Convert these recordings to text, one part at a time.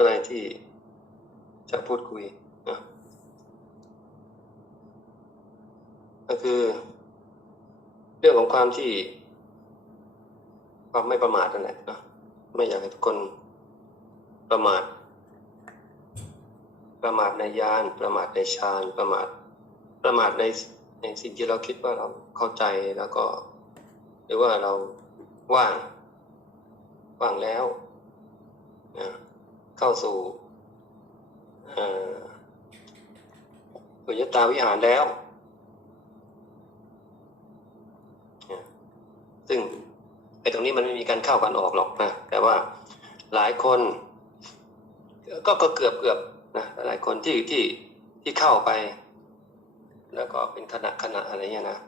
อะไรที่จะพูดคุยนะก็คือ เรื่องของความที่ ความไม่ประมาทนั่นแหละนะไม่อยากให้ทุกคนประมาท ประมาทในยาน ประมาทในฌานประมาท ประมาทในในสิ่งที่เราคิดว่าเราเข้าใจแล้วก็ หรือว่าเราว่าง ว่างแล้วนะ เข้าสู่เอ่อสุญญตาวิหารแล้ว ซึ่งไอ้ตรงนี้มันไม่มีการเข้ากันออกหรอกนะ แต่ว่าหลายคน ก็ก็เกือบเกือบนะหลายคนที่ที่ที่เข้าไป แล้วก็เป็นขณะขณะอะไรเงี้ยนะ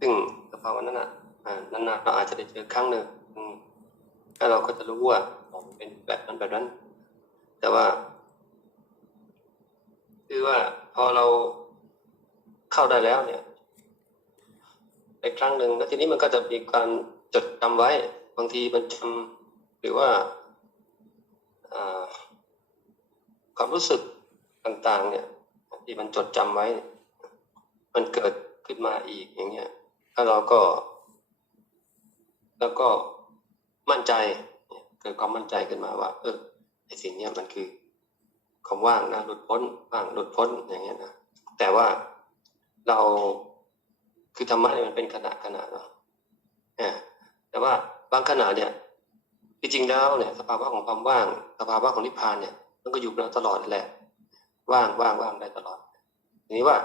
ซึ่งสภาวะนั้นอะอ่านนๆเราอาจจะได้เจอครั้งหนึ่งแล้วเราก็จะรู้ว่าอ๋อมันเป็นแบบนั้นแบบนั้น แต่ว่า คือว่าพอเราเข้าได้แล้วเนี่ยในครั้งหนึ่งแล้วทีนี้มันก็จะมีการจดจำไว้ บางทีมันจำหรือว่าความรู้สึกต่างๆ เนี่ยที่มันจดจำไว้ มันเกิดขึ้นมาอีกอย่างเงี้ยถ้าเราก็ แล้วก็มั่นใจเนี่ยเกิดความมั่นใจขึ้นมาว่า เออ ไอสิ่งเนี้ยมันคือความว่างนะหลุดพ้นว่างหลุดพ้นอย่างเงี้ยนะแต่ว่าเราคือธรรมะเนี่ยมันเป็นขณะขณะเนาะเนี่ยแต่ว่าบางขณะเนี่ยจริงๆแล้วเนี่ย สภาวะของความว่าง สภาวะของนิพพานเนี่ย มันก็อยู่กับเราตลอดแหละ ว่างว่างว่างได้ตลอดทีนี้ว่า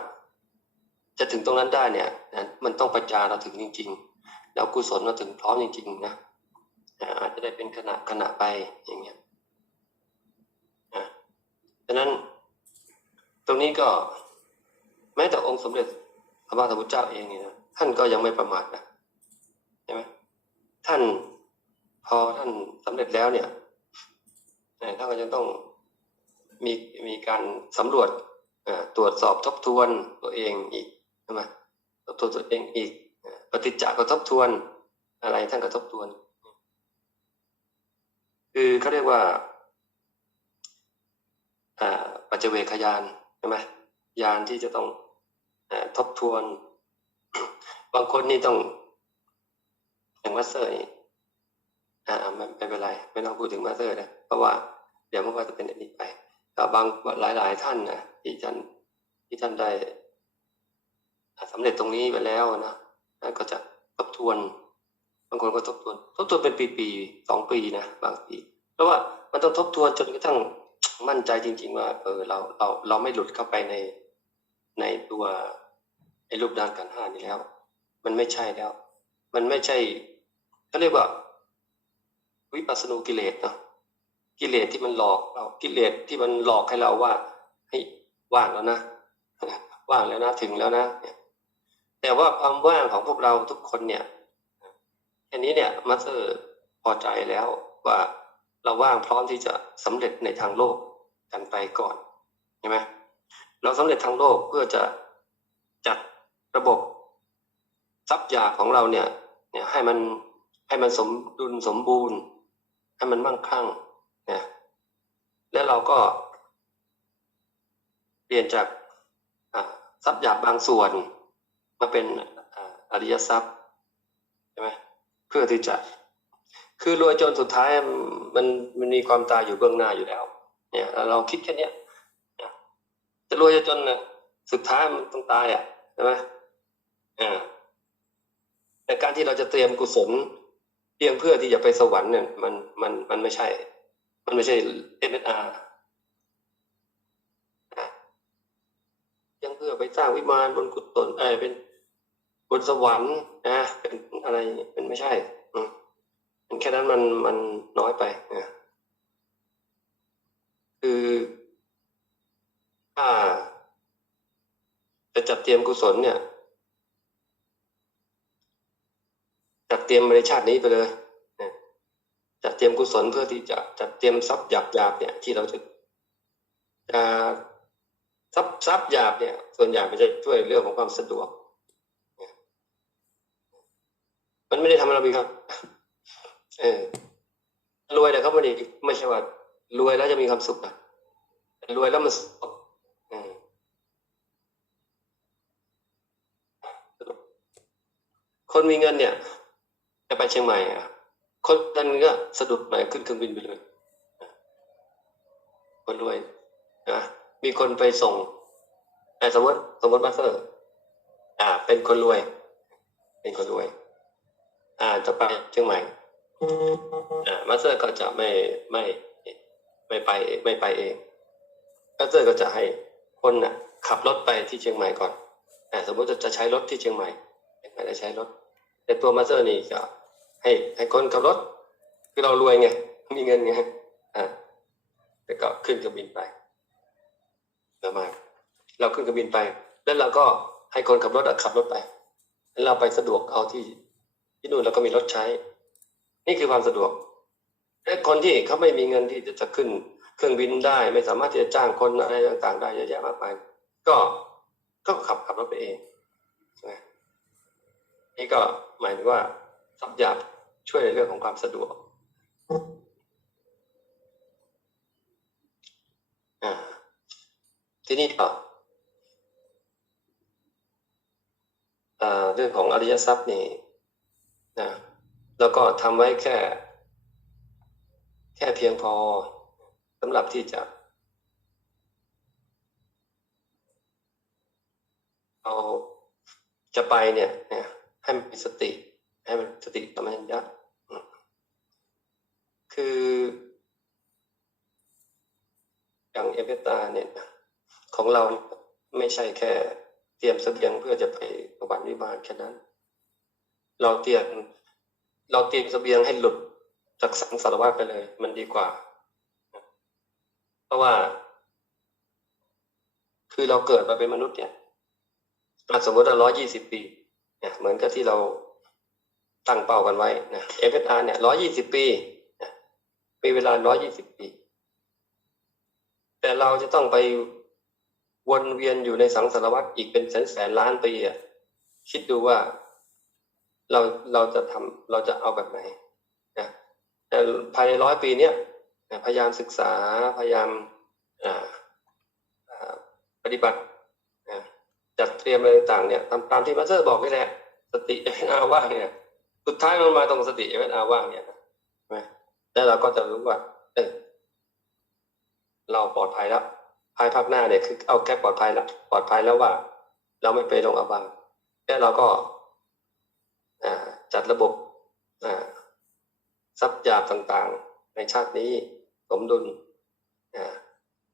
จะถึงตรงนั้นได้เนี่ยนะมันต้องปัญญาเราถึงจริง ๆ แล้วกุศลเราถึงพร้อมจริง ๆ นะอาอาจจะได้เป็นขณะขณะไปอย่างเงี้ย ดังนั้นตรงนี้ก็แม้แต่องค์สมเด็จพระบาทสมพุทธเจ้าเองเนี่ยนะท่านก็ยังไม่ประมาทนะใช่ไหมท่านพอท่านสำเร็จแล้วเนี่ยท่านก็จะต้องมีมีการสำรวจตรวจสอบทบทวนตัวเองอีกใช่ไหมทบทวนตัวเองอีก ปฏิจจก็ทบทวนอะไรท่านก็ทบทวน คือเขาเรียกว่า ปัจเจเวคยานใช่ไหมยานที่จะต้องทบทวน บางคนนี่ต้องอย่างมาสเตอร์นี่อ่าไม่ไม่เป็นไร ไม่ต้องพูดถึงมาสเตอร์นะเพราะว่าเดี๋ยวมันก็จะเป็นอันนี้ไปแต่บางหลายหลายๆท่านนะที่ท่านที่ท่านได้สำเร็จตรงนี้ไปแล้วนะก็จะทบทวน บางคนก็ทบทวน ทบทวนเป็นปีๆสองปีนะบางปีเพราะว่ามันต้องทบทวนจนกระทั่ง มั่นใจจริง ๆ ว่า เออเราเราเราไม่หลุดเข้าไปในในตัวไอ้รูปด้านกันห้านี้แล้ว มันไม่ใช่แล้ว มันไม่ใช่เขาเรียกว่า วิปัสสนูกิเลสเนาะกิเลสที่มันหลอกเรากิเลสที่มันหลอกให้เราว่าให้ยว่างแล้วนะว่างแล้วนะถึงแล้วนะแต่ว่าความว่างของพวกเราทุกคนเนี่ยแค่นี้เนี่ยมัสเตอร์พอใจแล้วว่า เราว่างพร้อมที่จะสำเร็จในทางโลกกันไปก่อนใช่ไหมเราสำเร็จทางโลกเพื่อจะจัดระบบทรัพยาของเราเนี่ยเนี่ยให้มันให้มันสมดุลสมบูรณ์ ให้มันมั่งคั่งนะแล้วเราก็ เปลี่ยนจากทรัพย์หยาบบางส่วน มาเป็นอ่าอริยทรัพย์ใช่ไหมเพื่อที่จะ คือรวยจนสุดท้ายมันมันมีความตายอยู่เบื้องหน้าอยู่แล้ว เนี่ย เราคิดแค่เนี้ยจะรวยจะจนนะสุดท้ายมันต้องตายอะใช่ไหมอ่าแต่การที่เราจะเตรียมกุศลเพียงเพื่อที่จะไปสวรรค์เนี่ยมันมันมันไม่ใช่ มันไม่ใช่เอ็นอาร์ยังเพื่อไปสร้างวิมานบนกุศลเออเป็นบนสวรรค์นะเป็นอะไรเป็นไม่ใช่ แค่นั้นมันมันน้อยไปนะคือถ้าจะจัดเตรียมกุศลเนี่ย จัดเตรียมในชาตินี้ไปเลยนะจัดเตรียมกุศลเพื่อที่จะจัดเตรียมทรัพย์หยาบหยาบเนี่ยที่เราจะจะทรัพย์ทรัพย์หยาบเนี่ย ส่วนใหญ่มันจะช่วยเรื่องของความสะดวกนะมันไม่ได้ทำให้เรามีครับ เออรวยแต่เขาไม่ได้ไม่ใช่ว่ารวยแล้วจะมีความสุขอะรวยแล้วมันสุขคนมีเงินเนี่ย จะไปเชียงใหม่อะคนนั้นก็สะดุดใหมขึ้นเครื่องบินไปเลยคนรวยนะมีคนไปส่งแต่สมมติสมมติมาสเตอร์อ่า เป็นคนรวย เป็นคนรวย อ่าจะไปเชียงใหม่ มาสเตอร์ก็จะไม่ไม่ไม่ไปไม่ไปเองมาสเตอร์ก็จะให้คนน่ะ ขับรถไปที่เชียงใหม่ก่อนอ่าสมมติจะจะใช้รถที่เชียงใหม่ไม่ได้ใช้รถ แต่ตัวมาสเตอร์นี่ก็ให้ให้คนขับรถ คือเรารวยไงมีเงินไงอ่าแล้วก็ขึ้นเครื่องบินไปประมาณเราขึ้นเครื่องบินไป แล้วเราก็ให้คนขับรถขับรถไปแล้วเราไปสะดวกเอาที่ที่นู่นเราก็มีรถใช้ นี่คือความสะดวกแต่คนที่เขาไม่มีเงินที่จะขึ้น เครื่องบินได้ ไม่สามารถที่จะจ้างคนอะไรต่างๆ ได้เยอะแยะมากมายก็ก็ขับขับรถไปเองนี่ก็หมายถึงว่าสับหยาบช่วยในเรื่องของความสะดวกทีนี้ก็อ่าเรื่องของอริยทรัพย์นี่นะ แล้วก็ทำไว้แค่ แค่เพียงพอสำหรับที่จะ เอาจะไปเนี่ยเนี่ยให้มันมีสติ ให้มันสติสัมปชัญญะคือ อย่างเอเวตาเนี่ย ของเราไม่ใช่แค่เตรียมเสบียงเพื่อจะไปสวรรค์วิมานแค่นั้น เราเตรียม เราเตรียมเสบียงให้หลุดจากสังสารวัฏไปเลย มันดีกว่า เพราะว่า คือเราเกิดมาเป็นมนุษย์เนี่ยสมมติว่าร้อยี่สิบปีเนี่ยเหมือนกับที่เราตั้งเป้ากันไว้นะเอฟเออาร์เนี่ยร้อยี่สิบปีมีเวลาร้อยี่สิบปี แต่เราจะต้องไปวนเวียนอยู่ในสังสารวัฏอีกเป็นแสนแสนล้านปีอะคิดดูว่า เราเราจะทำเราจะเอาแบบไหนนะแต่ภายในร้อยปีเนี้ยพยายามศึกษาพยายามปฏิบัติจัดเตรียมอะไรต่างเนี่ยตามตามที่มาสเตอร์บอกนี่แหละสติเออาว่างเนี่ยสุดท้ายมันมาตรงสติเออาว่างเนี่ยนะแล้วเราก็จะรู้ว่า เออเราปลอดภัยแล้วภายภาคหน้าเนี่ยคือเอาแค่ปลอดภัยแล้วปลอดภัยแล้วว่า เราไม่ไปลงอบายแล้วเราก็ จัดระบบทรัพยาต่างๆ ในชาตินี้สมดุล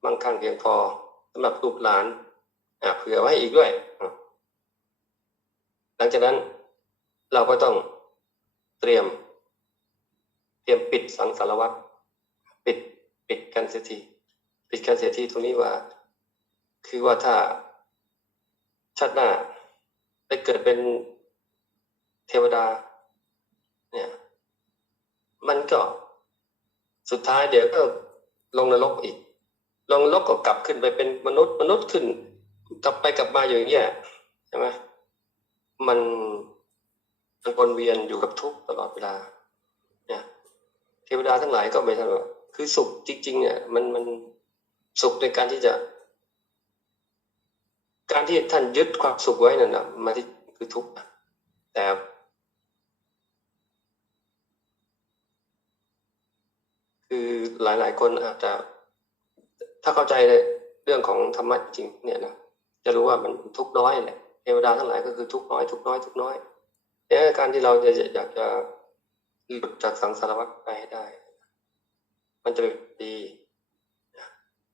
มั่งคั่งเพียงพอสำหรับลูกหลานเผื่อไว้อีกด้วย หลังจากนั้นเราก็ต้องเตรียม เตรียมปิดสังสารวัฏปิดปิดกันเสียทีปิดกันเสียทีตรงนี้ว่า คือว่าถ้าชาติหน้าไปเกิดเป็น เทวดา เนี่ย มันก็สุดท้ายเดี๋ยวก็ลงนรกอีก ลงนรกก็กลับขึ้นไปเป็นมนุษย์ มนุษย์ขึ้น กลับไปกลับมาอย่างเงี้ยใช่ไหมมันมันวนเวียนอยู่กับทุกข์ตลอดเวลา เนี่ยเทวดาทั้งหลายก็ไม่ใช่ว่าคือสุขจริงๆเนี่ยมันมันสุขในการที่จะ การที่ท่านยึดความสุขไว้นั่นนะมาที่คือทุกข์แต่ คือหลายๆ คนอาจจะถ้าเข้าใจเรื่องของธรรมะจริงเนี่ยนะจะรู้ว่ามันทุกน้อยแหละเทวดาทั้งหลายก็คือทุกน้อย ทุกน้อย ทุกน้อยเนี่ยการที่เราจะอยากจะหลุดจากสังสารวัฏไปให้ได้ มันจะดี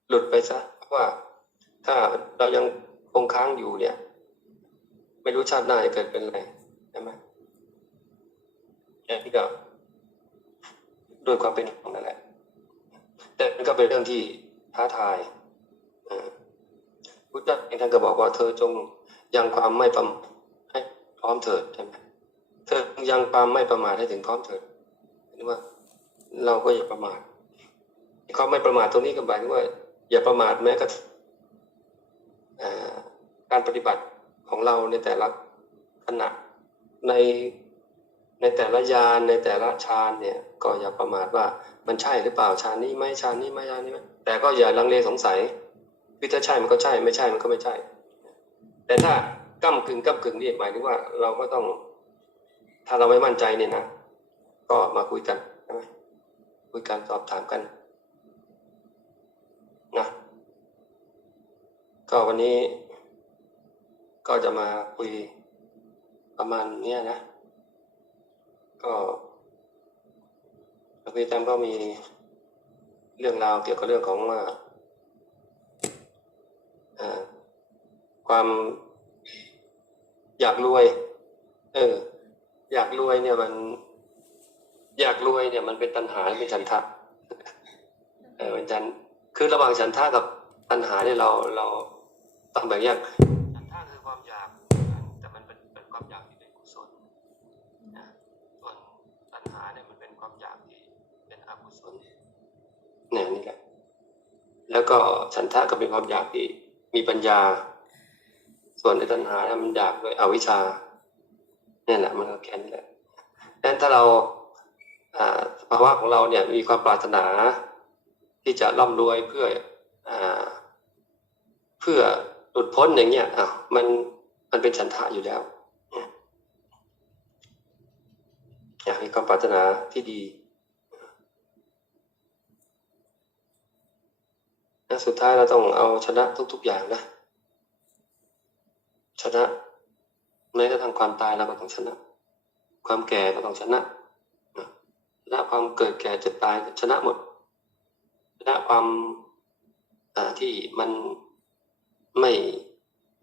หลุดไปซะเพราะว่าถ้าเรายังคงค้างอยู่เนี่ย ไม่รู้ชาติหน้าจะเกิดเป็นอะไรใช่ไหมนี่ก็ด้วยความเป็นของนั่นแหละ แต่มันก็เป็นเรื่องที่ท้าทายพุทธเจ้าเองท่านก็บอกว่าเธอจงยังความไม่ประมาทให้พร้อมเถิดใช่ไหม เธอยังความไม่ประมาทให้ถึงพร้อมเถิดเห็นว่า เราก็อย่าประมาทความไม่ประมาทตรงนี้ก็หมายถึงว่า อย่าประมาทแม้กระทั่งการปฏิบัติของเราในแต่ละขณะในในแต่ละยานในแต่ละฌานเนี่ย ก็อย่าประมาทว่ามันใช่หรือเปล่าฌานนี้ไหมฌานนี้ไหมฌานนี้ไหมแต่ก็อย่าลังเลสงสัยคือถ้าใช่มันก็ใช่ ไม่ใช่มันก็ไม่ใช่ แต่ถ้าก้ากึ่งก้ากึ่งนี่หมายถึงว่าเราก็ต้อง ถ้าเราไม่มั่นใจเนี่ยนะ ก็มาคุยกันใช่ไหมคุยกันสอบถามกันนะก็วันนี้ก็จะมาคุยประมาณเนี้ยนะ ก็พี่แตมก็มีเรื่องราวเกี่ยวกับเรื่องของอ่าความอยากรวย เออ อยากรวยเนี่ยมัน อยากรวยเนี่ยมันเป็นตัณหาหรือเป็นฉันทะเออเป็นฉันคือระหว่างฉันทะกับตัณหาเนี่ยเราเราต้องแบ่งแยกฉันทะคือความอยากแต่มันเป็นเป็นความอยากที่เป็นกุศลนะส่วนตัณหาเนี่ยมันเป็นความอยากที่เป็นอกุศลเนี่ยนี่แหละแล้วก็ฉันทะก็เป็นความอยากที่มีปัญญา ส่วนในตัณหาเนี่ยมันอยากด้วยอวิชชาเนี่แหละมันก็แค่นี้แหละดังนั้นถ้าเราอ่าภาวะของเราเนี่ยมีความปรารถนาที่จะร่ำรวยเพื่ออเพื่อหลุดพ้นอย่างเงี้ยอะมันมันเป็นฉันทะอยู่แล้วอยากมีความปรารถนาที่ดีสุดท้ายเราต้องเอาชนะทุก ๆ อย่างนะ ชนะ แม้กระทั่งความตายเราก็ต้องชนะ ความแก่ก็ต้องชนะชนะความเกิดแก่เจ็บตายชนะหมดชนะความที่มันไม่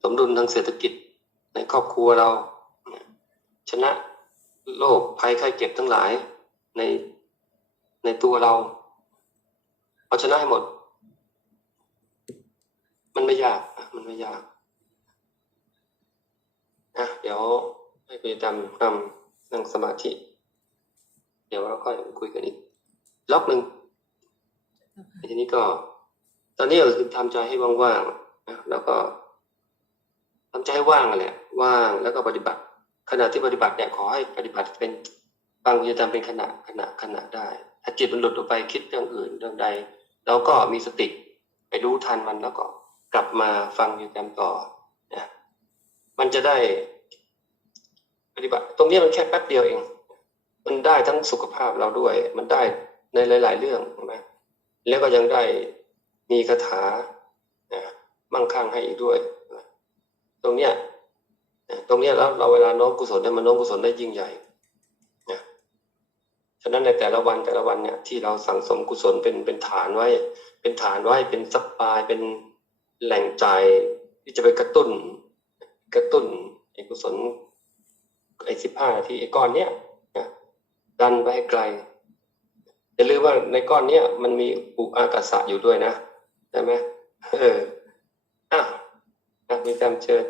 สมดุลทางเศรษฐกิจในครอบครัวเรา ชนะโรคภัยไข้เจ็บทั้งหลายในในตัวเราเอาชนะให้หมด มันไม่ยากอะมันไม่ยากะเดี๋ยวให้ไปจำนำนั่งสมาธิ เดี๋ยวเราค่อยคุยกันอีกล็อกหนึ่งทีนี้ก็ ตอนนี้ก็คือทำใจให้ว่างๆนะแล้วก็ทำใจให้ว่างนั่นแหละว่างแล้วก็ปฏิบัติ ขณะที่ปฏิบัติเนี่ยขอให้ปฏิบัติเป็นบางจะทำเป็นขณะขณะขณะได้ ถ้าจิตมันหลุดออกไปคิดเรื่องอื่นเรื่องใดเราก็มีสติไปรู้ทันมันแล้วก็กลับมาฟังอยู่กันต่อนะมันจะได้ ปฏิบัติ ตรงนี้มันแค่แป๊บเดียวเอง มันได้ทั้งสุขภาพเราด้วย มันได้ในหลาย ๆ เรื่องใช่ไหมแล้วก็ยังได้มีคาถานะมั่งคั่งให้อีกด้วย ตรงเนี้ยตรงเนี้ยแล้วเราเวลาน้อมกุศลเนี่ยมันน้มกุศลได้ยิ่งใหญ่นะฉะนั้นในแต่ละวันแต่ละวันเนี่ยที่เราสั่งสมกุศลเป็นเป็นฐานไว้ เป็นฐานไว้เป็นซับปลายเป็นแหล่งใจที่จะไปกระตุ้น กระตุ้นกุศล ไอ้สิบห้านาทีไอ้ก้อนเนี้ยนะดันไปให้ไกลอย่าลืมว่าในก้อนเนี้ยมันมีอุอากาศะอยู่ด้วยนะใช่ไหมเอออะนะมีการเชิญ